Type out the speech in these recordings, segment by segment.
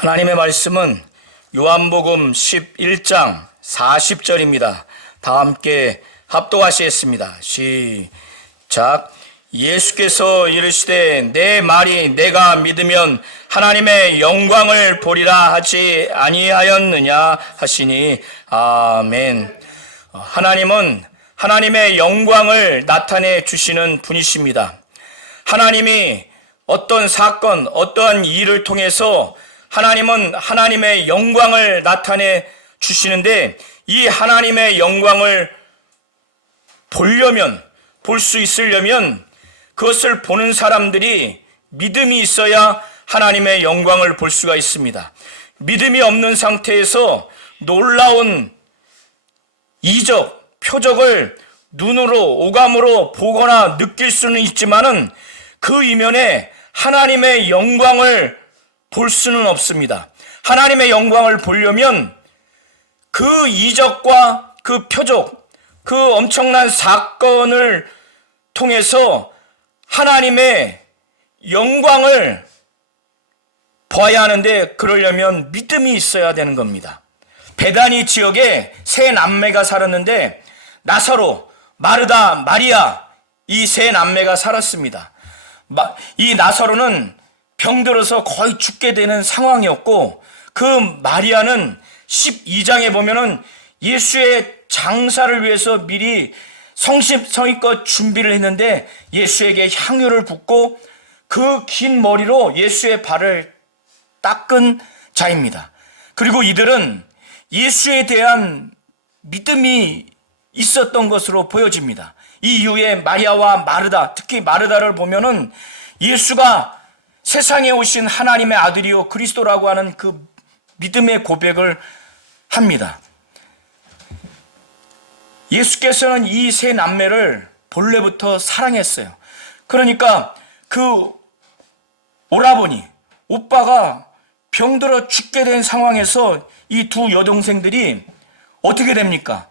하나님의 말씀은 요한복음 11장 40절입니다. 다 함께 합독하시겠습니다. 시작. 예수께서 이르시되 내 말이 내가 믿으면 하나님의 영광을 보리라 하지 아니하였느냐 하시니 아멘. 하나님은 하나님의 영광을 나타내 주시는 분이십니다. 하나님이 어떤 사건, 어떠한 일을 통해서 하나님은 하나님의 영광을 나타내 주시는데, 이 하나님의 영광을 보려면, 볼 수 있으려면 그것을 보는 사람들이 믿음이 있어야 하나님의 영광을 볼 수가 있습니다. 믿음이 없는 상태에서 놀라운 이적, 표적을 눈으로, 오감으로 보거나 느낄 수는 있지만은 그 이면에 하나님의 영광을 볼 수는 없습니다. 하나님의 영광을 보려면 그 이적과 그 표적, 그 엄청난 사건을 통해서 하나님의 영광을 봐야 하는데, 그러려면 믿음이 있어야 되는 겁니다. 베다니 지역에 세 남매가 살았는데 나사로, 마르다, 마리아, 이 세 남매가 살았습니다. 이 나사로는 병들어서 거의 죽게 되는 상황이었고, 그 마리아는 12장에 보면은 예수의 장사를 위해서 미리 성심성의껏 준비를 했는데 예수에게 향유를 붓고 그 긴 머리로 예수의 발을 닦은 자입니다. 그리고 이들은 예수에 대한 믿음이 있었던 것으로 보여집니다. 이 이후에 마리아와 마르다, 특히 마르다를 보면은 예수가 세상에 오신 하나님의 아들이요 그리스도라고 하는 그 믿음의 고백을 합니다. 예수께서는 이 세 남매를 본래부터 사랑했어요. 그러니까 그 오라버니, 오빠가 병들어 죽게 된 상황에서 이 두 여동생들이 어떻게 됩니까?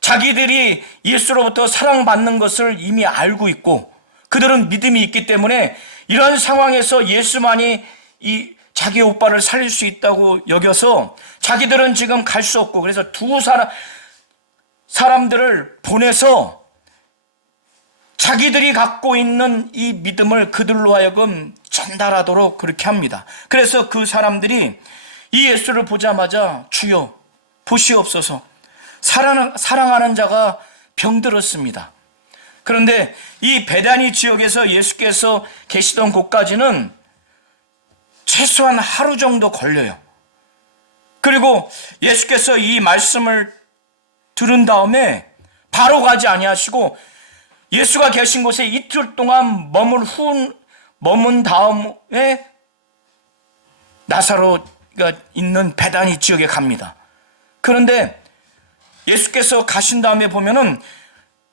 자기들이 예수로부터 사랑받는 것을 이미 알고 있고 그들은 믿음이 있기 때문에 이런 상황에서 예수만이 이 자기 오빠를 살릴 수 있다고 여겨서 자기들은 지금 갈 수 없고, 그래서 두 사람들을 보내서 자기들이 갖고 있는 이 믿음을 그들로 하여금 전달하도록 그렇게 합니다. 그래서 그 사람들이 이 예수를 보자마자 주여 보시옵소서, 사랑하는 자가 병들었습니다. 그런데 이 베다니 지역에서 예수께서 계시던 곳까지는 최소한 하루 정도 걸려요. 그리고 예수께서 이 말씀을 들은 다음에 바로 가지 아니하시고 예수가 계신 곳에 이틀 동안 머문 다음에 나사로가 있는 베다니 지역에 갑니다. 그런데 예수께서 가신 다음에 보면은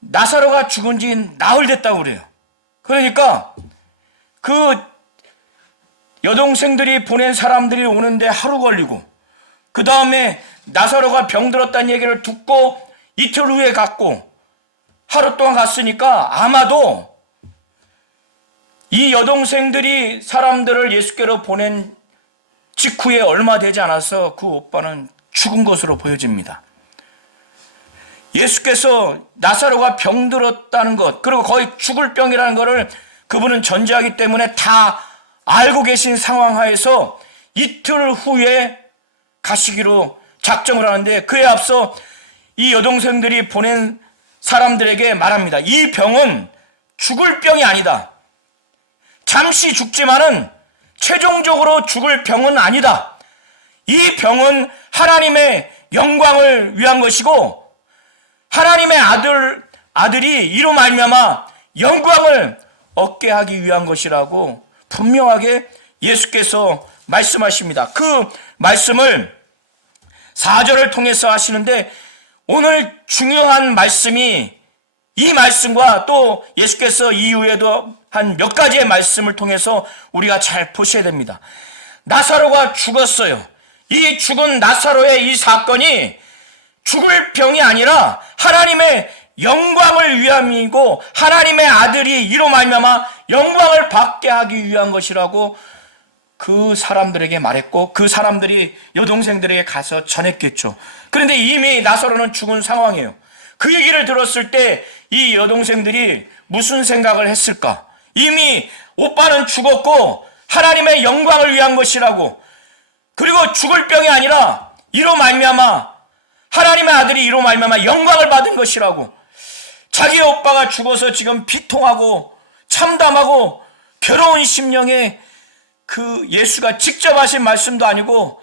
나사로가 죽은 지 나흘 됐다고 그래요. 그러니까 그 여동생들이 보낸 사람들이 오는데 하루 걸리고, 그 다음에 나사로가 병들었다는 얘기를 듣고 이틀 후에 갔고, 하루 동안 갔으니까 아마도 이 여동생들이 사람들을 예수께로 보낸 직후에 얼마 되지 않아서 그 오빠는 죽은 것으로 보여집니다. 예수께서 나사로가 병들었다는 것, 그리고 거의 죽을 병이라는 것을 그분은 전제하기 때문에 다 알고 계신 상황 하에서 이틀 후에 가시기로 작정을 하는데, 그에 앞서 이 여동생들이 보낸 사람들에게 말합니다. 이 병은 죽을 병이 아니다. 잠시 죽지만은 최종적으로 죽을 병은 아니다. 이 병은 하나님의 영광을 위한 것이고 하나님의 아들이 이로 말미암아 영광을 얻게 하기 위한 것이라고 분명하게 예수께서 말씀하십니다. 그 말씀을 4절을 통해서 하시는데, 오늘 중요한 말씀이 이 말씀과 또 예수께서 이후에도 한 몇 가지의 말씀을 통해서 우리가 잘 보셔야 됩니다. 나사로가 죽었어요. 이 죽은 나사로의 이 사건이 죽을 병이 아니라 하나님의 영광을 위함이고 하나님의 아들이 이로 말미암아 영광을 받게 하기 위한 것이라고 그 사람들에게 말했고 그 사람들이 여동생들에게 가서 전했겠죠. 그런데 이미 나사로는 죽은 상황이에요. 그 얘기를 들었을 때 이 여동생들이 무슨 생각을 했을까? 이미 오빠는 죽었고 하나님의 영광을 위한 것이라고, 그리고 죽을 병이 아니라 이로 말미암아 하나님의 아들이 이로 말미암아 영광을 받은 것이라고, 자기 오빠가 죽어서 지금 비통하고 참담하고 괴로운 심령에 그 예수가 직접 하신 말씀도 아니고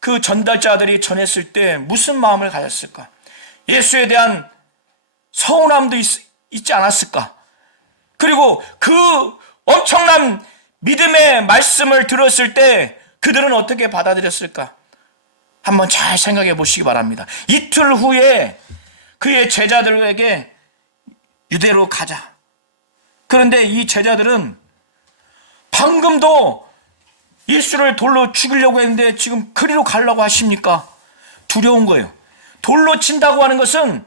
그 전달자들이 전했을 때 무슨 마음을 가졌을까? 예수에 대한 서운함도 있지 않았을까? 그리고 그 엄청난 믿음의 말씀을 들었을 때 그들은 어떻게 받아들였을까? 한번 잘 생각해 보시기 바랍니다. 이틀 후에 그의 제자들에게 유대로 가자. 그런데 이 제자들은 방금도 예수를 돌로 죽이려고 했는데 지금 그리로 가려고 하십니까? 두려운 거예요. 돌로 친다고 하는 것은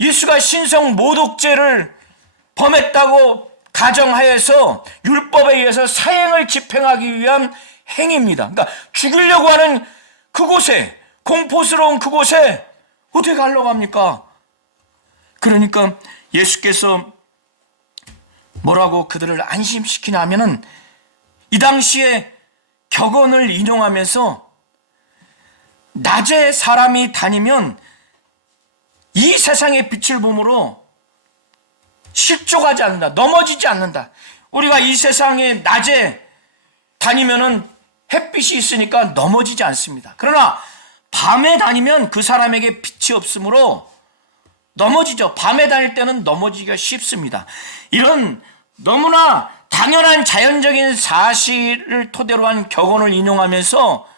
예수가 신성 모독죄를 범했다고 가정하에서 율법에 의해서 사형을 집행하기 위한 행위입니다. 그러니까 죽이려고 하는 그곳에, 공포스러운 그곳에 어떻게 가려고 합니까? 그러니까 예수께서 뭐라고 그들을 안심시키냐 하면은 이 당시에 격언을 인용하면서 낮에 사람이 다니면 이 세상의 빛을 보므로 실족하지 않는다. 넘어지지 않는다. 우리가 이 세상에 낮에 다니면은 햇빛이 있으니까 넘어지지 않습니다. 그러나 밤에 다니면 그 사람에게 빛이 없으므로 넘어지죠. 밤에 다닐 때는 넘어지기가 쉽습니다. 이런 너무나 당연한 자연적인 사실을 토대로 한 격언을 인용하면서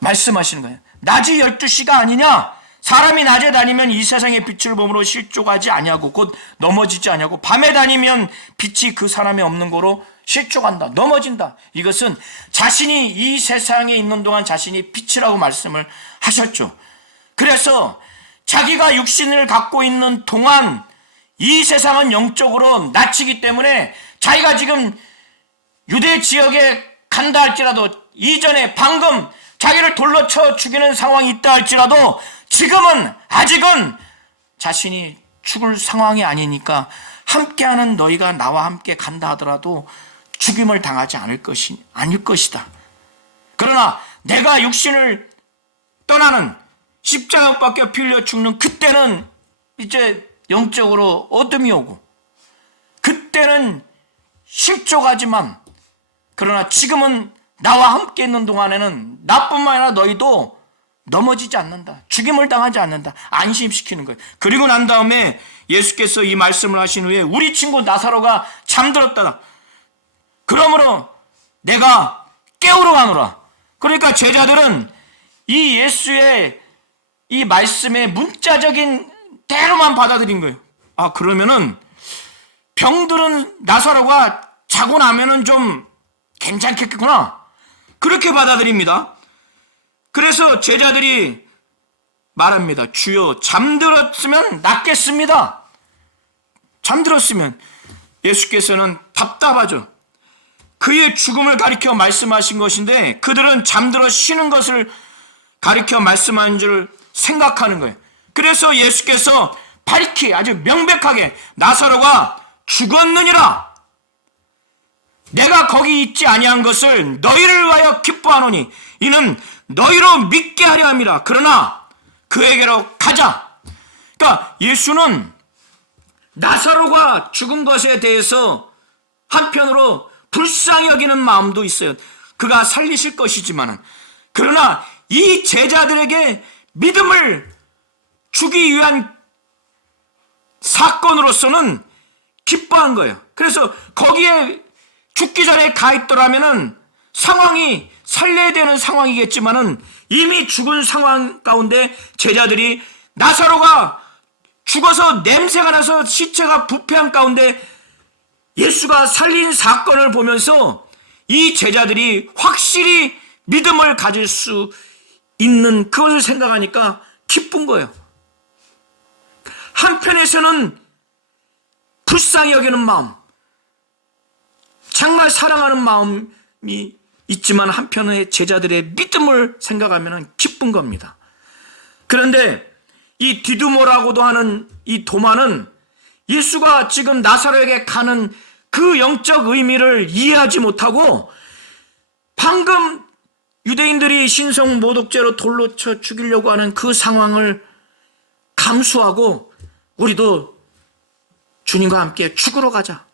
말씀하시는 거예요. 낮이 12시가 아니냐? 사람이 낮에 다니면 이 세상의 빛을 보므로 실족하지 아니하고 곧 넘어지지 아니하고 밤에 다니면 빛이 그 사람에 없는 거로 실족한다. 넘어진다. 이것은 자신이 이 세상에 있는 동안 자신이 빛이라고 말씀을 하셨죠. 그래서 자기가 육신을 갖고 있는 동안 이 세상은 영적으로 낮이기 때문에 자기가 지금 유대 지역에 간다 할지라도, 이전에 방금 자기를 돌로 쳐 죽이는 상황이 있다 할지라도 지금은 아직은 자신이 죽을 상황이 아니니까 함께하는 너희가 나와 함께 간다 하더라도 죽임을 당하지 아닐 것이다. 그러나 내가 육신을 떠나는 십자가 밖에 피 흘려 죽는 그때는 이제 영적으로 어둠이 오고 그때는 실족하지만, 그러나 지금은 나와 함께 있는 동안에는 나뿐만 아니라 너희도 넘어지지 않는다. 죽임을 당하지 않는다. 안심시키는 거예요. 그리고 난 다음에 예수께서 이 말씀을 하신 후에 우리 친구 나사로가 잠들었다. 그러므로 내가 깨우러 가노라. 그러니까 제자들은 이 예수의 이 말씀의 문자적인 대로만 받아들인 거예요. 아, 그러면은 병들은 나사로가 자고 나면은 좀 괜찮겠구나. 그렇게 받아들입니다. 그래서 제자들이 말합니다. 주여, 잠들었으면 낫겠습니다. 잠들었으면. 예수께서는 답답하죠. 그의 죽음을 가리켜 말씀하신 것인데 그들은 잠들어 쉬는 것을 가리켜 말씀한 줄 생각하는 거예요. 그래서 예수께서 밝히 아주 명백하게 나사로가 죽었느니라. 내가 거기 있지 아니한 것을 너희를 위하여 기뻐하노니 이는 너희로 믿게 하려 함이라. 그러나 그에게로 가자. 그러니까 예수는 나사로가 죽은 것에 대해서 한편으로 불쌍히 여기는 마음도 있어요. 그가 살리실 것이지만은, 그러나 이 제자들에게 믿음을 주기 위한 사건으로서는 기뻐한 거예요. 그래서 거기에 죽기 전에 가 있더라면은 상황이 살려야 되는 상황이겠지만은 이미 죽은 상황 가운데 제자들이 나사로가 죽어서 냄새가 나서 시체가 부패한 가운데 예수가 살린 사건을 보면서 이 제자들이 확실히 믿음을 가질 수 있는 그것을 생각하니까 기쁜 거예요. 한편에서는 불쌍히 여기는 마음, 정말 사랑하는 마음, 있지만 한편의 제자들의 믿음을 생각하면 기쁜 겁니다. 그런데 이 디두모라고도 하는 이 도마는 예수가 지금 나사로에게 가는 그 영적 의미를 이해하지 못하고 방금 유대인들이 신성 모독죄로 돌로 쳐 죽이려고 하는 그 상황을 감수하고 우리도 주님과 함께 죽으러 가자.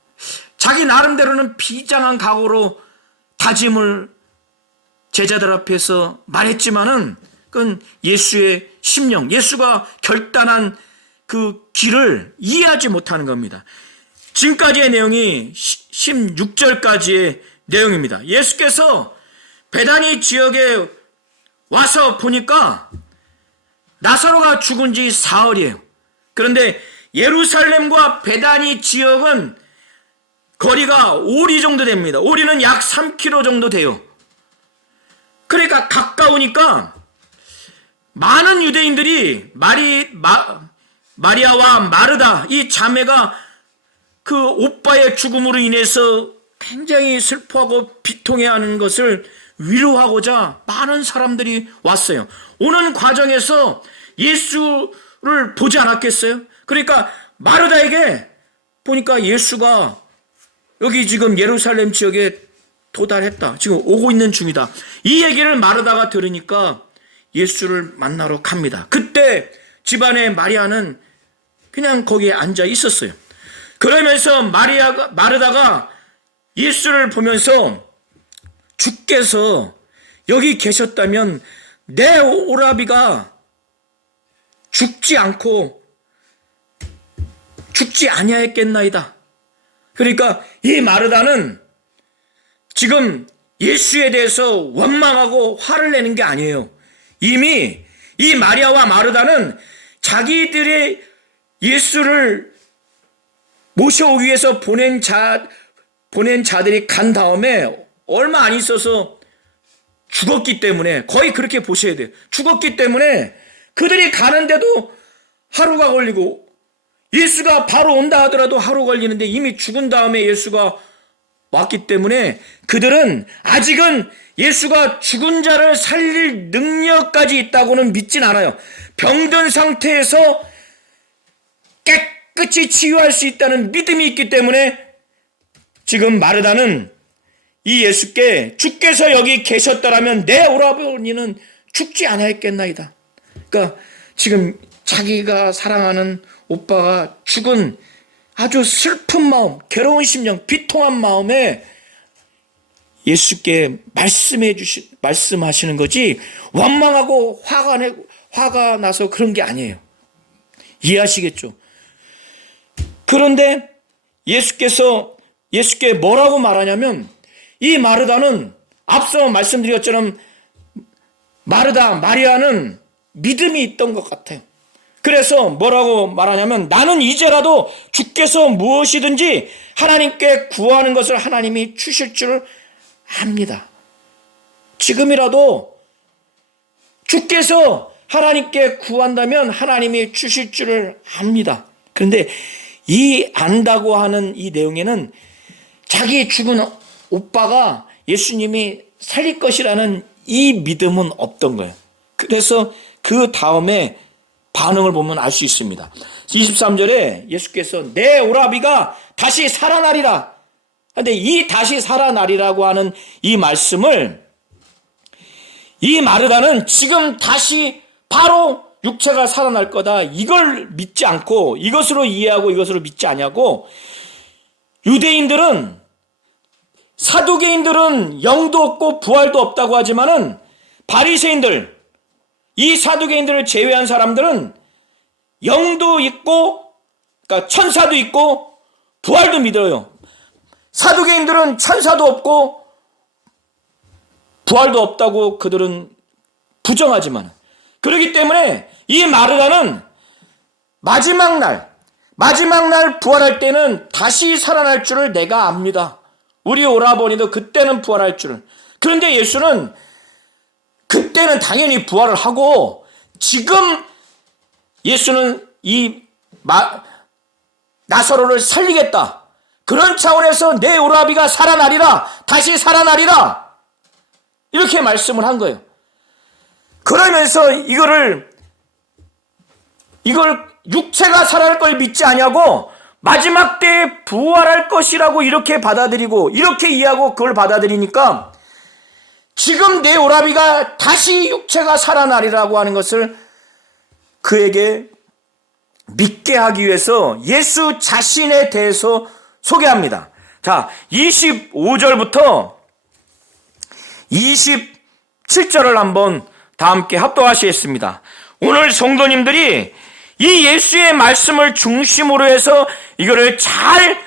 자기 나름대로는 비장한 각오로 다짐을 제자들 앞에서 말했지만은 그건 예수의 심령, 예수가 결단한 그 길을 이해하지 못하는 겁니다. 지금까지의 내용이 16절까지의 내용입니다. 예수께서 베다니 지역에 와서 보니까 나사로가 죽은 지 사흘이에요. 그런데 예루살렘과 베다니 지역은 거리가 오리 정도 됩니다. 오리는 약 3km 정도 돼요. 그러니까 가까우니까 많은 유대인들이 마리아와 마르다 이 자매가 그 오빠의 죽음으로 인해서 굉장히 슬퍼하고 비통해하는 것을 위로하고자 많은 사람들이 왔어요. 오는 과정에서 예수를 보지 않았겠어요? 그러니까 마르다에게 보니까 예수가 여기 지금 예루살렘 지역에 도달했다. 지금 오고 있는 중이다. 이 얘기를 마르다가 들으니까 예수를 만나러 갑니다. 그때 집안의 마리아는 그냥 거기에 앉아 있었어요. 그러면서 마르다가 예수를 보면서 주께서 여기 계셨다면 내 오라비가 죽지 아니하였겠나이다. 그러니까 이 마르다는 지금 예수에 대해서 원망하고 화를 내는 게 아니에요. 이미 이 마리아와 마르다는 자기들의 예수를 모셔오기 위해서 보낸 자들이 간 다음에 얼마 안 있어서 죽었기 때문에, 거의 그렇게 보셔야 돼요. 죽었기 때문에 그들이 가는데도 하루가 걸리고, 예수가 바로 온다 하더라도 하루 걸리는데 이미 죽은 다음에 예수가 왔기 때문에 그들은 아직은 예수가 죽은 자를 살릴 능력까지 있다고는 믿진 않아요. 병든 상태에서 깨끗이 치유할 수 있다는 믿음이 있기 때문에 지금 마르다는 이 예수께 주께서 여기 계셨더라면 내 오라버니는 죽지 않았겠나이다. 그러니까 지금 자기가 사랑하는 오빠가 죽은 아주 슬픈 마음, 괴로운 심령, 비통한 마음에 예수께 말씀하시는 거지 원망하고 화가 나서 그런 게 아니에요. 이해하시겠죠? 그런데 예수께 뭐라고 말하냐면, 이 마르다는 앞서 말씀드린 것처럼 마리아는 믿음이 있던 것 같아요. 그래서 뭐라고 말하냐면, 나는 이제라도 주께서 무엇이든지 하나님께 구하는 것을 하나님이 주실 줄 압니다. 지금이라도 주께서 하나님께 구한다면 하나님이 주실 줄을 압니다. 그런데 이 안다고 하는 이 내용에는 자기 죽은 오빠가 예수님이 살릴 것이라는 이 믿음은 없던 거예요. 그래서 그 다음에 반응을 보면 알 수 있습니다. 23절에 예수께서 내 오라비가 다시 살아나리라. 그런데 이 다시 살아나리라고 하는 이 말씀을 이 마르다는 지금 다시 바로 육체가 살아날 거다, 이걸 믿지 않고 이것으로 이해하고 이것으로 믿지 않냐고, 유대인들은, 사두개인들은 영도 없고 부활도 없다고 하지만은 바리새인들, 이 사두개인들을 제외한 사람들은 영도 있고, 그러니까 천사도 있고 부활도 믿어요. 사두개인들은 천사도 없고 부활도 없다고 그들은 부정하지만, 그렇기 때문에 이 마르다는 마지막 날 부활할 때는 다시 살아날 줄을 내가 압니다. 우리 오라버니도 그때는 부활할 줄을. 그런데 예수는 그때는 당연히 부활을 하고, 지금 예수는 이 나사로를 살리겠다. 그런 차원에서 내 오라비가 살아나리라, 다시 살아나리라, 이렇게 말씀을 한 거예요. 그러면서 이걸 육체가 살아날 걸 믿지 아니하고 마지막 때에 부활할 것이라고 이렇게 받아들이고 이렇게 이해하고 그걸 받아들이니까 지금 내 오라비가 다시 육체가 살아나리라고 하는 것을 그에게 믿게 하기 위해서 예수 자신에 대해서 소개합니다. 자, 25절부터 27절을 한번 다 함께 합독하시겠습니다. 오늘 성도님들이 이 예수의 말씀을 중심으로 해서 이거를 잘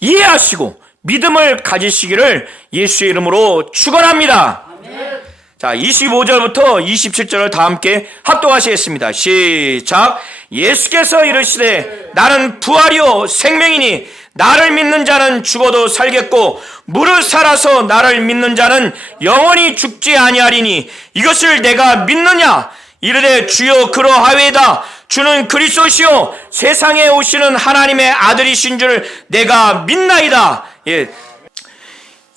이해하시고 믿음을 가지시기를 예수의 이름으로 축원합니다. 아멘. 자, 25절부터 27절을 다 함께 합독하시겠습니다. 시작. 예수께서 이르시되 나는 부활이요 생명이니 나를 믿는 자는 죽어도 살겠고 무릇 살아서 나를 믿는 자는 영원히 죽지 아니하리니 이것을 내가 믿느냐? 이르되 주여 그러하외이다. 주는 그리스도시요 세상에 오시는 하나님의 아들이신 줄 내가 믿나이다. 예.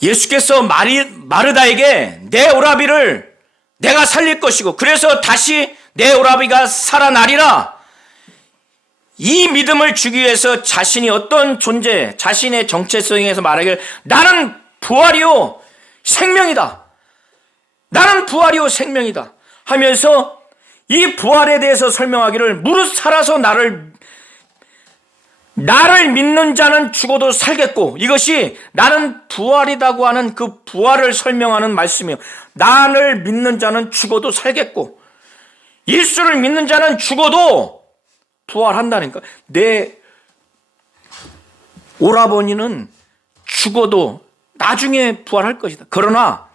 예수께서 마르다에게 내 오라비를 내가 살릴 것이고 그래서 다시 내 오라비가 살아나리라, 이 믿음을 주기 위해서 자신이 어떤 존재, 자신의 정체성에서 말하기를 나는 부활이요 생명이다, 나는 부활이요 생명이다 하면서 이 부활에 대해서 설명하기를 무릇 살아서 나를 믿는 자는 죽어도 살겠고, 이것이 나는 부활이라고 하는 그 부활을 설명하는 말씀이에요. 나를 믿는 자는 죽어도 살겠고, 예수를 믿는 자는 죽어도 부활한다니까. 내 오라버니는 죽어도 나중에 부활할 것이다. 그러나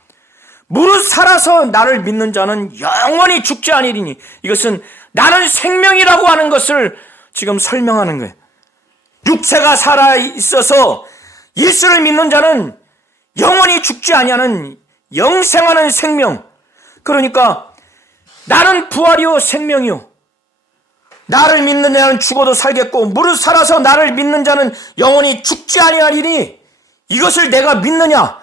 무릇 살아서 나를 믿는 자는 영원히 죽지 아니리니, 이것은 나는 생명이라고 하는 것을 지금 설명하는 거예요. 육체가 살아있어서 예수를 믿는 자는 영원히 죽지 아니하는 영생하는 생명. 그러니까 나는 부활이요 생명이요, 나를 믿는 자는 죽어도 살겠고 무릇 살아서 나를 믿는 자는 영원히 죽지 아니하리니 이것을 내가 믿느냐?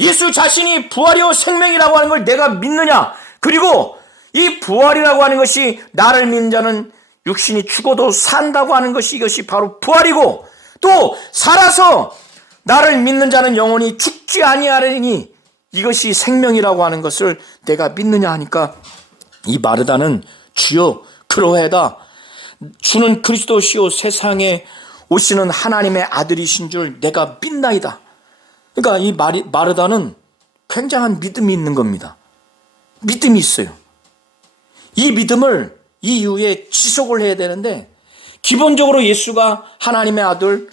예수 자신이 부활이요 생명이라고 하는 걸 내가 믿느냐? 그리고 이 부활이라고 하는 것이 나를 믿는 자는 육신이 죽어도 산다고 하는 것이, 이것이 바로 부활이고, 또 살아서 나를 믿는 자는 영원히 죽지 아니하리니 이것이 생명이라고 하는 것을 내가 믿느냐 하니까 이 마르다는 주여 그러하다, 주는 그리스도시요 세상에 오시는 하나님의 아들이신 줄 내가 믿나이다. 그러니까 이 마르다는 굉장한 믿음이 있는 겁니다. 믿음이 있어요. 이 믿음을 이 이후에 지속을 해야 되는데, 기본적으로 예수가 하나님의 아들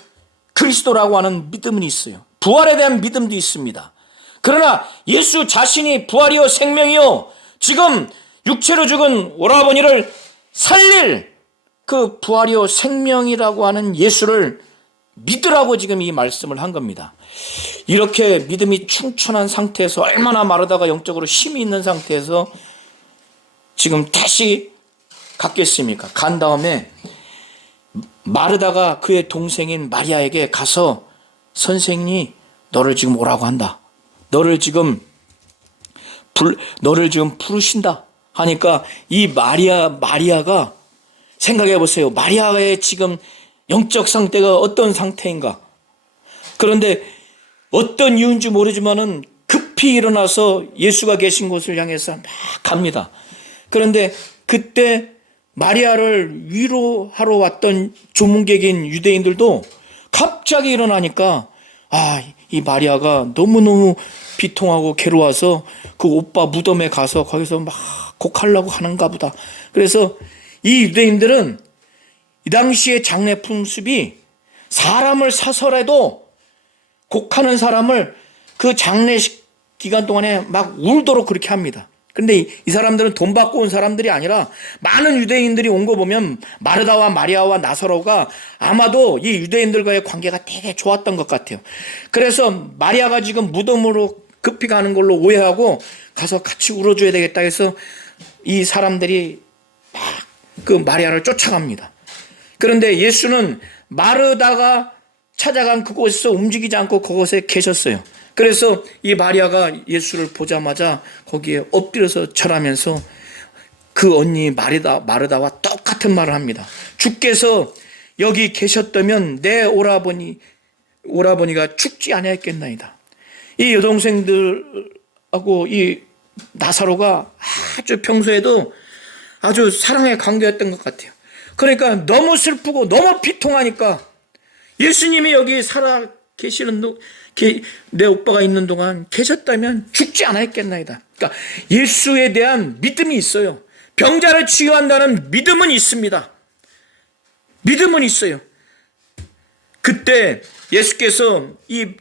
그리스도라고 하는 믿음은 있어요. 부활에 대한 믿음도 있습니다. 그러나 예수 자신이 부활이요 생명이요 지금 육체로 죽은 오라버니를 살릴 그 부활이요 생명이라고 하는 예수를 믿으라고 지금 이 말씀을 한 겁니다. 이렇게 믿음이 충천한 상태에서, 얼마나 마르다가 영적으로 힘이 있는 상태에서 지금 다시 갔겠습니까? 간 다음에 마르다가 그의 동생인 마리아에게 가서 선생님이 너를 지금 오라고 한다, 너를 지금 부르신다 하니까 이 마리아가 생각해 보세요. 마리아의 지금 영적 상태가 어떤 상태인가? 그런데 어떤 이유인지 모르지만은 급히 일어나서 예수가 계신 곳을 향해서 막 갑니다. 그런데 그때 마리아를 위로하러 왔던 조문객인 유대인들도 갑자기 일어나니까 이 마리아가 너무너무 비통하고 괴로워서 그 오빠 무덤에 가서 거기서 막 곡하려고 하는가 보다. 그래서 이 유대인들은 이 당시의 장례 풍습이 사람을 사서라도 곡하는 사람을 그 장례 기간 동안에 막 울도록 그렇게 합니다. 근데 이 사람들은 돈 받고 온 사람들이 아니라 많은 유대인들이 온 거 보면 마르다와 마리아와 나사로가 아마도 이 유대인들과의 관계가 되게 좋았던 것 같아요. 그래서 마리아가 지금 무덤으로 급히 가는 걸로 오해하고 가서 같이 울어줘야 되겠다 해서 이 사람들이 막 그 마리아를 쫓아갑니다. 그런데 예수는 마르다가 찾아간 그곳에서 움직이지 않고 그곳에 계셨어요. 그래서 이 마리아가 예수를 보자마자 거기에 엎드려서 절하면서 그 언니 마르다와 똑같은 말을 합니다. 주께서 여기 계셨다면 내 오라버니가 죽지 아니했겠나이다. 이 여동생들하고 이 나사로가 아주 평소에도 아주 사랑의 관계였던 것 같아요. 그러니까 너무 슬프고 너무 비통하니까 예수님이 여기 살아 계시는 내 오빠가 있는 동안 계셨다면 죽지 않았겠나이다. 그러니까 예수에 대한 믿음이 있어요. 병자를 치유한다는 믿음은 있습니다. 믿음은 있어요. 그때 예수께서 이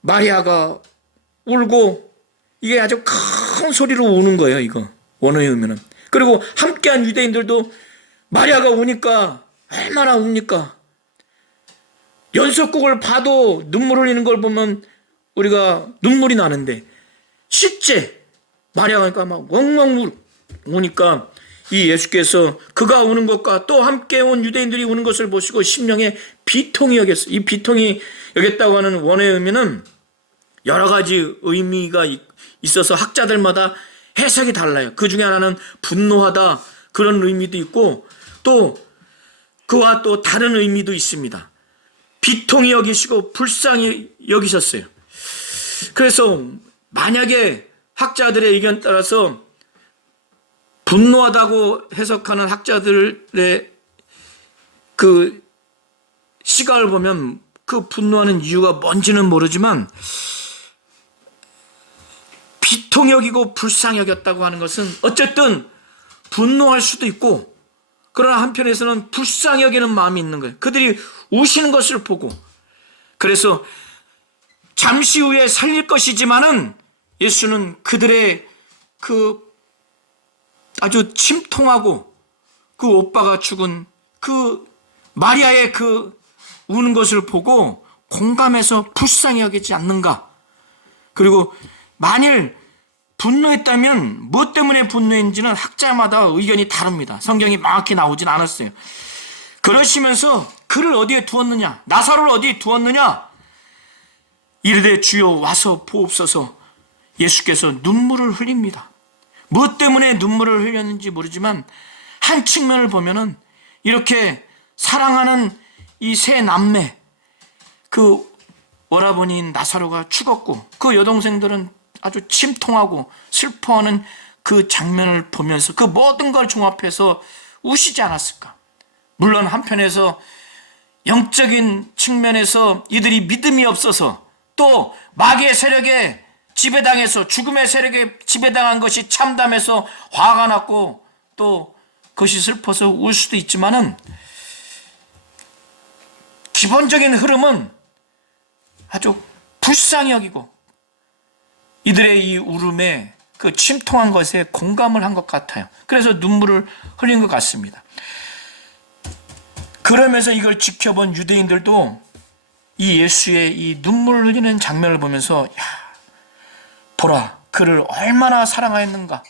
마리아가 울고 이게 아주 큰 소리로 우는 거예요. 이거 원어에 의면은. 그리고 함께한 유대인들도 마리아가 우니까 얼마나 웁니까? 연속곡을 봐도 눈물 흘리는 걸 보면 우리가 눈물이 나는데 실제 마리아가 그러니까 막 엉엉 우니까 이 예수께서 그가 우는 것과 또 함께 온 유대인들이 우는 것을 보시고 심령에 비통이 여겼어요. 이 비통이 여겼다고 하는 원어의 의미는 여러 가지 의미가 있어서 학자들마다 해석이 달라요. 그 중에 하나는 분노하다 그런 의미도 있고 또 그와 또 다른 의미도 있습니다. 비통히 여기시고 불쌍히 여기셨어요. 그래서 만약에 학자들의 의견 따라서 분노하다고 해석하는 학자들의 그 시각을 보면 그 분노하는 이유가 뭔지는 모르지만 비통히 여기고 불쌍히 여겼다고 하는 것은 어쨌든 분노할 수도 있고 그러나 한편에서는 불쌍히 여기는 마음이 있는 거예요. 그들이 우시는 것을 보고 그래서 잠시 후에 살릴 것이지만은 예수는 그들의 그 아주 침통하고 그 오빠가 죽은 그 마리아의 그 우는 것을 보고 공감해서 불쌍히 여기지 않는가. 그리고 만일 분노했다면 뭐 때문에 분노했는지는 학자마다 의견이 다릅니다. 성경이 명확히 나오진 않았어요. 그러시면서 그를 어디에 두었느냐, 나사로를 어디에 두었느냐, 이르되 주여 와서 보옵소서. 예수께서 눈물을 흘립니다. 무엇 때문에 눈물을 흘렸는지 모르지만 한 측면을 보면은 이렇게 사랑하는 이 세 남매, 그 오라버니인 나사로가 죽었고 그 여동생들은 아주 침통하고 슬퍼하는 그 장면을 보면서 그 모든 걸 종합해서 우시지 않았을까. 물론 한편에서 영적인 측면에서 이들이 믿음이 없어서 또 마귀의 세력에 지배당해서 죽음의 세력에 지배당한 것이 참담해서 화가 났고 또 그것이 슬퍼서 울 수도 있지만은 기본적인 흐름은 아주 불쌍히 여기고 이들의 이 울음에 그 침통한 것에 공감을 한 것 같아요. 그래서 눈물을 흘린 것 같습니다. 그러면서 이걸 지켜본 유대인들도 이 예수의 이 눈물 흘리는 장면을 보면서 야, 보라, 그를 얼마나 사랑하였는가.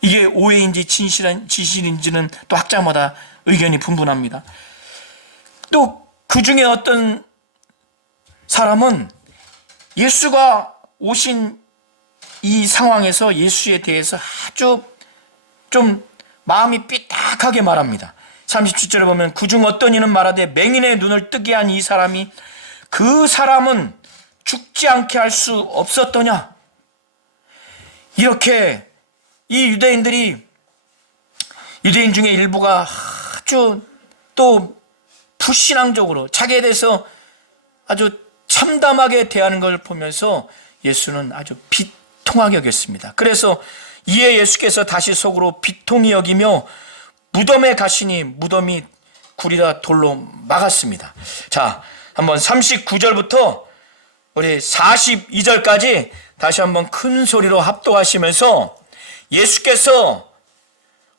이게 오해인지 진실인지는 또 학자마다 의견이 분분합니다. 또 그 중에 어떤 사람은 예수가 오신 이 상황에서 예수에 대해서 아주 좀 마음이 삐딱하게 말합니다. 37절에 보면 그중 어떤 이는 말하되 맹인의 눈을 뜨게 한 이 사람이 그 사람은 죽지 않게 할 수 없었더냐. 이렇게 이 유대인 중에 일부가 아주 또 불신앙적으로 자기에 대해서 아주 참담하게 대하는 걸 보면서 예수는 아주 비통하게 여겼습니다. 그래서 이에 예수께서 다시 속으로 비통히 여기며 무덤에 가시니 무덤이 굴이라 돌로 막았습니다. 자, 한번 39절부터 우리 42절까지 다시 한번 큰 소리로 합독하시면서 예수께서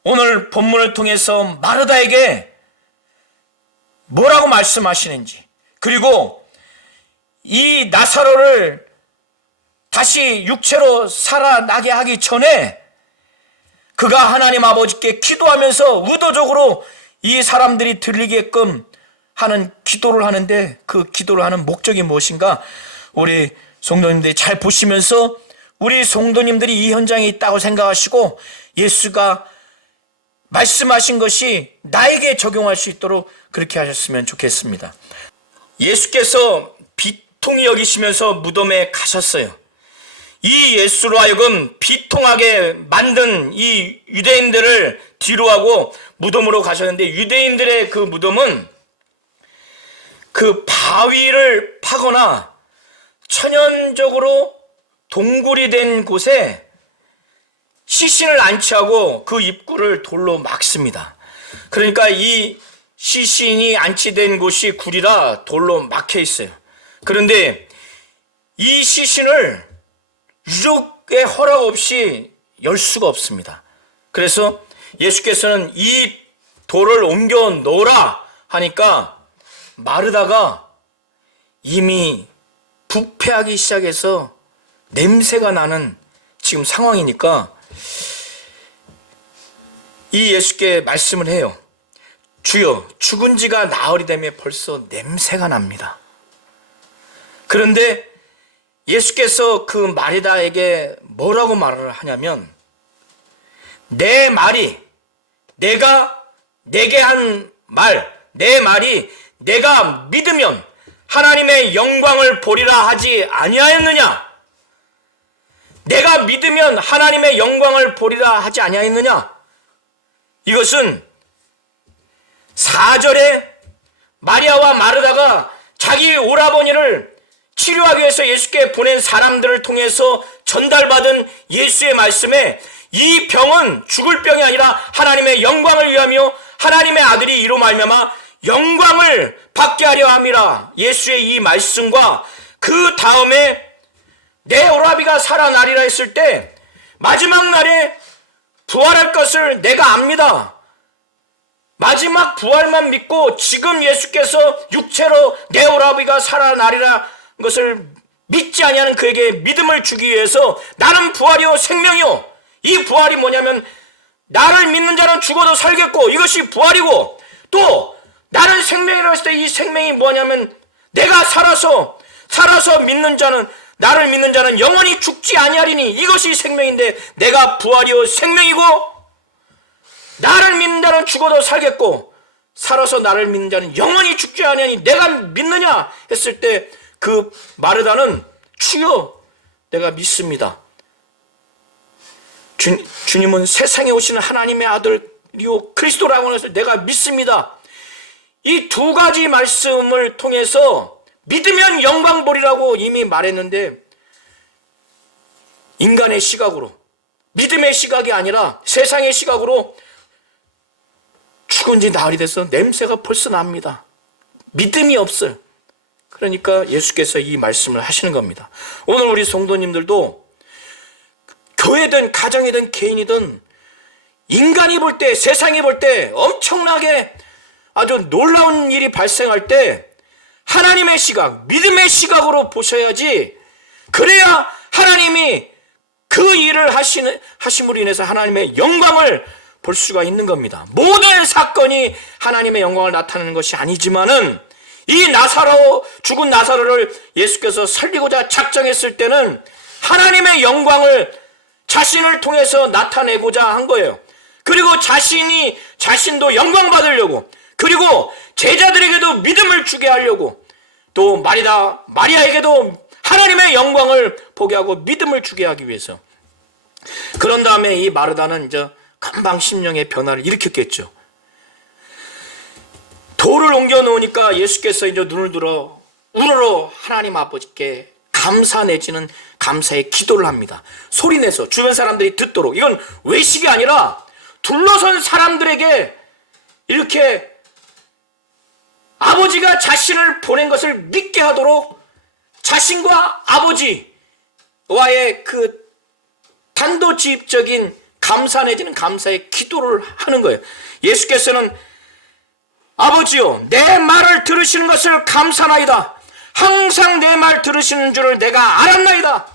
오늘 본문을 통해서 마르다에게 뭐라고 말씀하시는지, 그리고 이 나사로를 다시 육체로 살아나게 하기 전에 그가 하나님 아버지께 기도하면서 의도적으로 이 사람들이 들리게끔 하는 기도를 하는데 그 기도를 하는 목적이 무엇인가? 우리 성도님들이 잘 보시면서 우리 성도님들이 이 현장에 있다고 생각하시고 예수가 말씀하신 것이 나에게 적용할 수 있도록 그렇게 하셨으면 좋겠습니다. 예수께서 비통히 여기시면서 무덤에 가셨어요. 이 예수로 하여금 비통하게 만든 이 유대인들을 뒤로하고 무덤으로 가셨는데, 유대인들의 그 무덤은 그 바위를 파거나 천연적으로 동굴이 된 곳에 시신을 안치하고 그 입구를 돌로 막습니다. 그러니까 이 시신이 안치된 곳이 굴이라 돌로 막혀 있어요. 그런데 이 시신을 유족의 허락 없이 열 수가 없습니다. 그래서 예수께서는 이 돌을 옮겨 놓으라 하니까 마르다가 이미 부패하기 시작해서 냄새가 나는 지금 상황이니까 이 예수께 말씀을 해요. 주여, 죽은 지가 나흘이 되면 벌써 냄새가 납니다. 그런데 예수께서 그 마리다에게 뭐라고 말을 하냐면, 내 말이, 내가 내게 한 말, 내 말이 내가 믿으면 하나님의 영광을 보리라 하지 아니하였느냐? 내가 믿으면 하나님의 영광을 보리라 하지 아니하였느냐? 이것은 4절에 마리아와 마르다가 자기 오라버니를 치료하기 위해서 예수께 보낸 사람들을 통해서 전달받은 예수의 말씀에, 이 병은 죽을 병이 아니라 하나님의 영광을 위하며 하나님의 아들이 이로 말미암아 영광을 받게 하려 함이라. 예수의 이 말씀과 그 다음에 내 오라비가 살아나리라 했을 때 마지막 날에 부활할 것을 내가 압니다. 마지막 부활만 믿고 지금 예수께서 육체로 내 오라비가 살아나리라 것을 믿지 아니하는 그에게 믿음을 주기 위해서 나는 부활이요 생명이요. 이 부활이 뭐냐면 나를 믿는 자는 죽어도 살겠고, 이것이 부활이고, 또 나는 생명이라고 했을 때 이 생명이 뭐냐면 내가 살아서 믿는 자는, 나를 믿는 자는 영원히 죽지 아니하리니 이것이 생명인데, 내가 부활이요 생명이고 나를 믿는 자는 죽어도 살겠고 살아서 나를 믿는 자는 영원히 죽지 아니하니 내가 믿느냐 했을 때 그 마르다는 주여 내가 믿습니다. 주님은 세상에 오시는 하나님의 아들이요 그리스도라고 해서 내가 믿습니다. 이 두 가지 말씀을 통해서 믿으면 영광 보리라고 이미 말했는데, 인간의 시각으로, 믿음의 시각이 아니라 세상의 시각으로 죽은 지 나흘이 돼서 냄새가 벌써 납니다. 믿음이 없어요. 그러니까 예수께서 이 말씀을 하시는 겁니다. 오늘 우리 성도님들도 교회든 가정이든 개인이든 인간이 볼 때, 세상이 볼 때 엄청나게 아주 놀라운 일이 발생할 때 하나님의 시각, 믿음의 시각으로 보셔야지, 그래야 하나님이 그 일을 하심으로 인해서 하나님의 영광을 볼 수가 있는 겁니다. 모든 사건이 하나님의 영광을 나타내는 것이 아니지만은 이 죽은 나사로를 예수께서 살리고자 작정했을 때는 하나님의 영광을 자신을 통해서 나타내고자 한 거예요. 그리고 자신도 영광 받으려고, 그리고 제자들에게도 믿음을 주게 하려고, 또 마리아에게도 하나님의 영광을 보게 하고 믿음을 주게 하기 위해서. 그런 다음에 이 마르다는 이제 금방 심령의 변화를 일으켰겠죠. 돌을 옮겨 놓으니까 예수께서 이제 눈을 들어 우러러 하나님 아버지께 감사 내지는 감사의 기도를 합니다. 소리내서 주변 사람들이 듣도록. 이건 외식이 아니라 둘러선 사람들에게 이렇게 아버지가 자신을 보낸 것을 믿게 하도록 자신과 아버지와의 그 단도직입적인 감사 내지는 감사의 기도를 하는 거예요. 예수께서는 아버지요, 내 말을 들으시는 것을 감사나이다. 항상 내 말 들으시는 줄을 내가 알았나이다.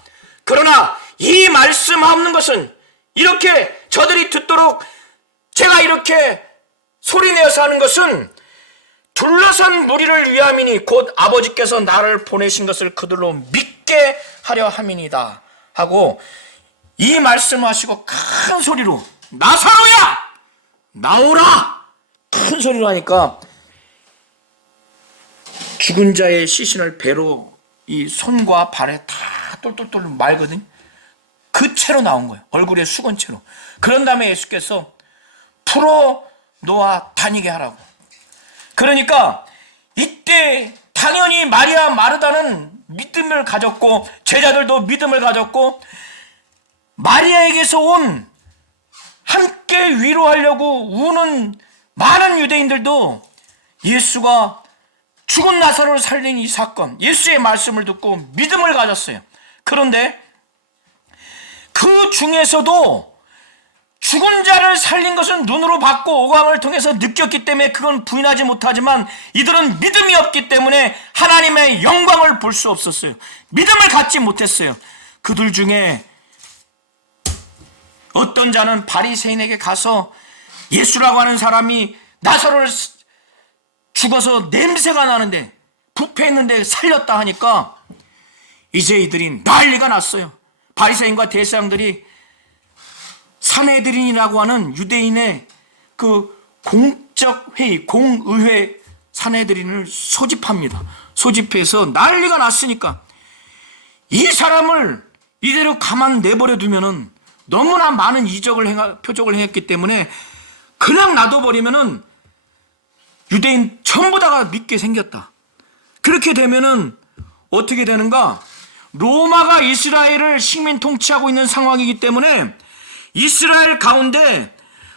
그러나 이 말씀 없는 것은, 이렇게 저들이 듣도록 제가 이렇게 소리내어서 하는 것은 둘러선 무리를 위함이니 곧 아버지께서 나를 보내신 것을 그들로 믿게 하려 함이니이다 하고 이 말씀하시고 큰 소리로 나사로야 나오라 큰 소리로 하니까 죽은 자의 시신을 배로 이 손과 발에 다 똘똘똘 말거든. 그 채로 나온 거예요. 얼굴에 수건 채로. 그런 다음에 예수께서 풀어 놓아 다니게 하라고. 그러니까 이때 당연히 마리아 마르다는 믿음을 가졌고 제자들도 믿음을 가졌고 마리아에게서 온 함께 위로하려고 우는 많은 유대인들도 예수가 죽은 나사로를 살린 이 사건, 예수의 말씀을 듣고 믿음을 가졌어요. 그런데 그 중에서도 죽은 자를 살린 것은 눈으로 봤고 오감을 통해서 느꼈기 때문에 그건 부인하지 못하지만 이들은 믿음이 없기 때문에 하나님의 영광을 볼 수 없었어요. 믿음을 갖지 못했어요. 그들 중에 어떤 자는 바리새인에게 가서 예수라고 하는 사람이 나사로를 죽어서 냄새가 나는데 부패했는데 살렸다 하니까 이제 이들이 난리가 났어요. 바리새인과 대제사장들이 산헤드린이라고 하는 유대인의 그 공적 회의, 공의회 산헤드린을 소집합니다. 소집해서 난리가 났으니까 이 사람을 이대로 가만 내버려 두면은 너무나 많은 표적을 행했기 때문에 그냥 놔둬버리면은 유대인 전부 다가 믿게 생겼다. 그렇게 되면은 어떻게 되는가? 로마가 이스라엘을 식민 통치하고 있는 상황이기 때문에 이스라엘 가운데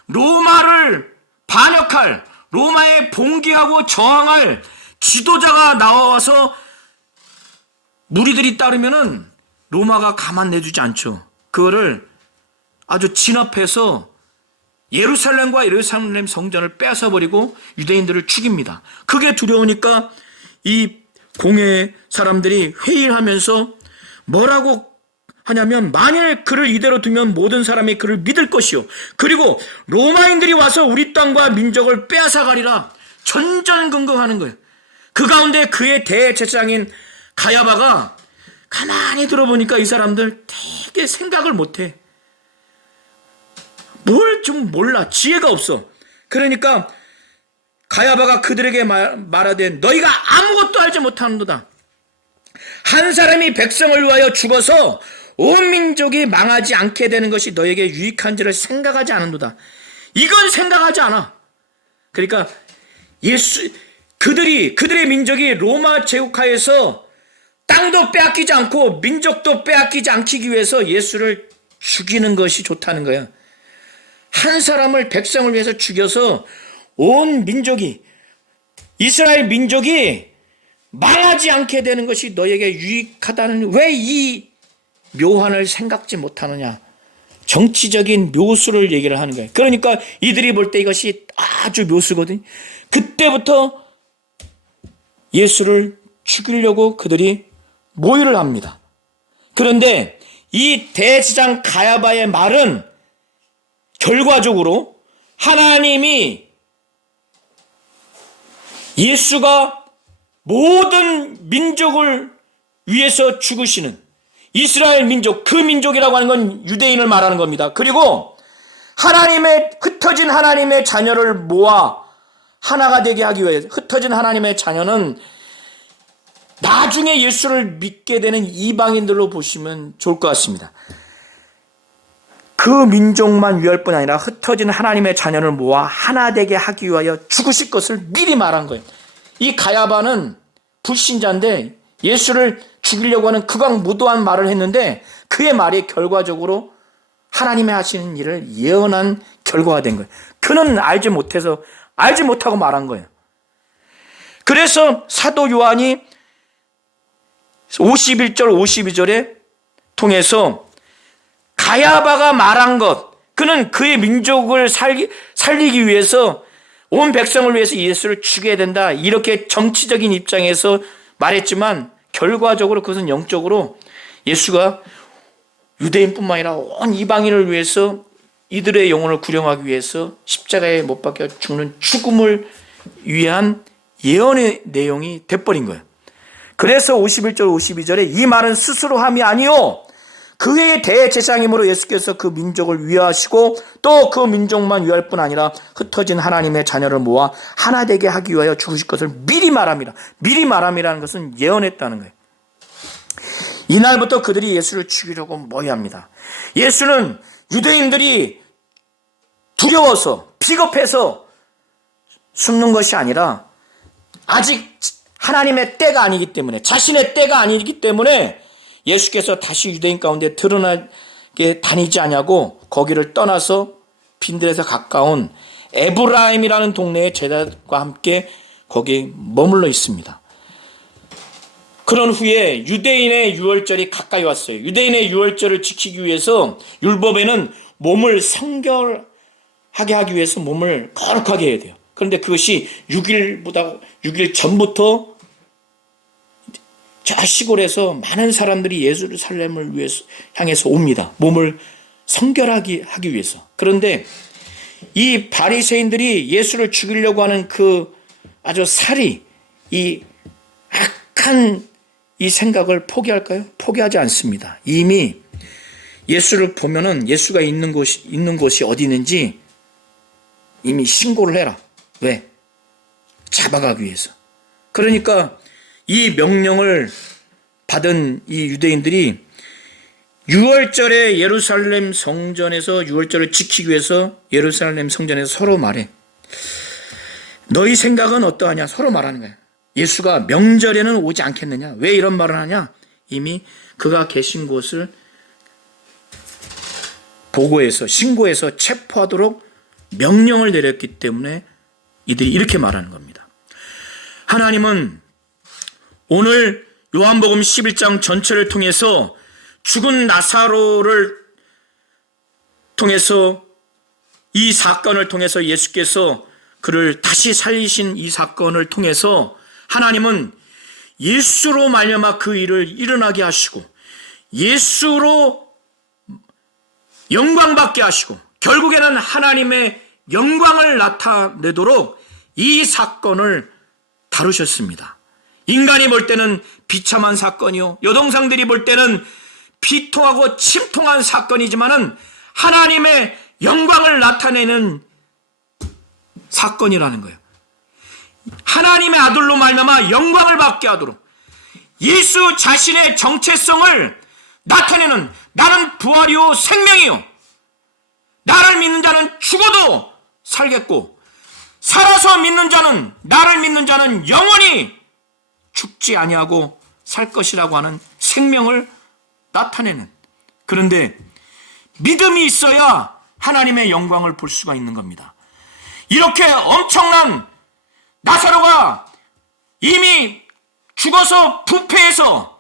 로마를 반역할, 로마에 봉기하고 저항할 지도자가 나와서 무리들이 따르면은 로마가 가만 내주지 않죠. 그거를 아주 진압해서 예루살렘과 예루살렘 성전을 뺏어버리고 유대인들을 죽입니다. 그게 두려우니까 이 공회 사람들이 회의를 하면서 뭐라고 하냐면 만일 그를 이대로 두면 모든 사람이 그를 믿을 것이요 그리고 로마인들이 와서 우리 땅과 민족을 빼앗아가리라 전전긍긍하는 거예요. 그 가운데 그의 대제사장인 가야바가 가만히 들어보니까 이 사람들 되게 생각을 못해. 뭘 좀 몰라. 지혜가 없어. 그러니까 가야바가 그들에게 말하되 너희가 아무것도 알지 못하는도다. 한 사람이 백성을 위하여 죽어서 온 민족이 망하지 않게 되는 것이 너에게 유익한지를 생각하지 않는도다. 이건 생각하지 않아. 그러니까 그들의 민족이 로마 제국하에서 땅도 빼앗기지 않고 민족도 빼앗기지 않기 위해서 예수를 죽이는 것이 좋다는 거야. 한 사람을 백성을 위해서 죽여서 온 민족이 이스라엘 민족이 망하지 않게 되는 것이 너에게 유익하다는 왜 이 묘한을 생각지 못하느냐. 정치적인 묘수를 얘기를 하는 거예요. 그러니까 이들이 볼 때 이것이 아주 묘수거든. 그때부터 예수를 죽이려고 그들이 모의를 합니다. 그런데 이 대제사장 가야바의 말은 결과적으로 하나님이 예수가 모든 민족을 위해서 죽으시는 이스라엘 민족, 그 민족이라고 하는 건 유대인을 말하는 겁니다. 그리고 흩어진 하나님의 자녀를 모아 하나가 되게 하기 위해 흩어진 하나님의 자녀는 나중에 예수를 믿게 되는 이방인들로 보시면 좋을 것 같습니다. 그 민족만 위할 뿐 아니라 흩어진 하나님의 자녀를 모아 하나 되게 하기 위하여 죽으실 것을 미리 말한 거예요. 이 가야바는 불신자인데 예수를 죽이려고 하는 극악무도한 말을 했는데 그의 말이 결과적으로 하나님의 하시는 일을 예언한 결과가 된 거예요. 그는 알지 못하고 말한 거예요. 그래서 사도 요한이 51절 52절에 통해서 가야바가 말한 것, 그는 그의 민족을 살리기 위해서 온 백성을 위해서 예수를 죽여야 된다, 이렇게 정치적인 입장에서 말했지만 결과적으로 그것은 영적으로 예수가 유대인뿐만 아니라 온 이방인을 위해서 이들의 영혼을 구령하기 위해서 십자가에 못 박혀 죽는 죽음을 위한 예언의 내용이 돼버린 거예요. 그래서 51절 52절에 이 말은 스스로 함이 아니요 그의 대제사장이므로 예수께서 그 민족을 위하시고 또 그 민족만 위할 뿐 아니라 흩어진 하나님의 자녀를 모아 하나 되게 하기 위하여 죽으실 것을 미리 말함이라. 미리 말함이라는 것은 예언했다는 거예요. 이날부터 그들이 예수를 죽이려고 모여합니다. 예수는 유대인들이 두려워서 비겁해서 숨는 것이 아니라 아직 하나님의 때가 아니기 때문에, 자신의 때가 아니기 때문에 예수께서 다시 유대인 가운데 드러나게 다니지 않냐고 거기를 떠나서 빈들에서 가까운 에브라임이라는 동네의 제자들과 함께 거기 머물러 있습니다. 그런 후에 유대인의 유월절이 가까이 왔어요. 유대인의 유월절을 지키기 위해서 율법에는 몸을 성결하게 하기 위해서 몸을 거룩하게 해야 돼요. 그런데 그것이 6일 전부터 저 시골에서 많은 사람들이 예루살렘을 향해서 옵니다. 몸을 성결하게 하기 위해서. 그런데 이 바리새인들이 예수를 죽이려고 하는 그 아주 이 악한 이 생각을 포기할까요? 포기하지 않습니다. 이미 예수를 보면은 예수가 있는 곳이 어디 있는지 이미 신고를 해라. 왜? 잡아가기 위해서. 그러니까 이 명령을 받은 이 유대인들이 6월절에 예루살렘 성전에서 6월절을 지키기 위해서 예루살렘 성전에서 서로 말해. 너희 생각은 어떠하냐? 서로 말하는 거야. 예수가 명절에는 오지 않겠느냐? 왜 이런 말을 하냐? 이미 그가 계신 곳을 신고해서 체포하도록 명령을 내렸기 때문에 이들이 이렇게 말하는 겁니다. 하나님은 오늘 요한복음 11장 전체를 통해서 죽은 나사로를 통해서 이 사건을 통해서 예수께서 그를 다시 살리신 이 사건을 통해서 하나님은 예수로 말미암아 그 일을 일어나게 하시고 예수로 영광받게 하시고 결국에는 하나님의 영광을 나타내도록 이 사건을 다루셨습니다. 인간이 볼 때는 비참한 사건이요, 여동생들이 볼 때는 비통하고 침통한 사건이지만은 하나님의 영광을 나타내는 사건이라는 거예요. 하나님의 아들로 말미암아 영광을 받게 하도록 예수 자신의 정체성을 나타내는, 나는 부활이요 생명이요, 나를 믿는 자는 죽어도 살겠고 살아서 믿는 자는, 나를 믿는 자는 영원히 죽지 아니하고 살 것이라고 하는 생명을 나타내는, 그런데 믿음이 있어야 하나님의 영광을 볼 수가 있는 겁니다. 이렇게 엄청난 나사로가 이미 죽어서 부패해서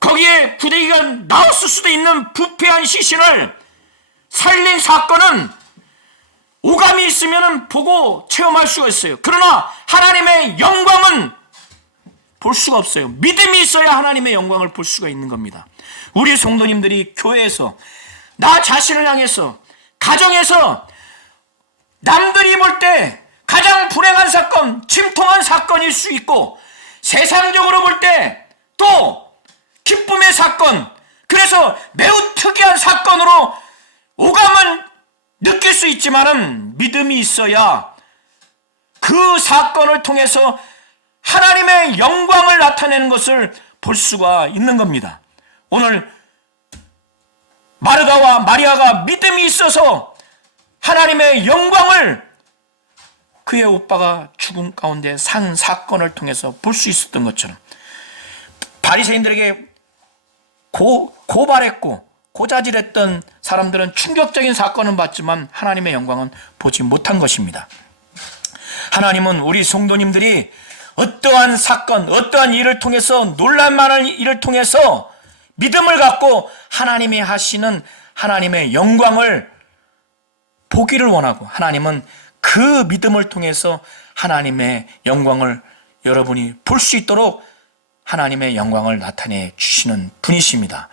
거기에 부대기가 나왔을 수도 있는 부패한 시신을 살린 사건은 오감이 있으면 보고 체험할 수가 있어요. 그러나 하나님의 영광은 볼 수가 없어요. 믿음이 있어야 하나님의 영광을 볼 수가 있는 겁니다. 우리 성도님들이 교회에서 나 자신을 향해서, 가정에서 남들이 볼 때 가장 불행한 사건, 침통한 사건일 수 있고 세상적으로 볼 때 또 기쁨의 사건, 그래서 매우 특이한 사건으로 오감은 느낄 수 있지만은 믿음이 있어야 그 사건을 통해서 하나님의 영광을 나타내는 것을 볼 수가 있는 겁니다. 오늘 마르다와 마리아가 믿음이 있어서 하나님의 영광을 그의 오빠가 죽음 가운데 산 사건을 통해서 볼 수 있었던 것처럼 바리새인들에게 고발했고 고자질했던 사람들은 충격적인 사건은 봤지만 하나님의 영광은 보지 못한 것입니다. 하나님은 우리 성도님들이 어떠한 사건, 어떠한 일을 통해서, 놀랄만한 일을 통해서 믿음을 갖고 하나님이 하시는 하나님의 영광을 보기를 원하고, 하나님은 그 믿음을 통해서 하나님의 영광을 여러분이 볼 수 있도록 하나님의 영광을 나타내 주시는 분이십니다.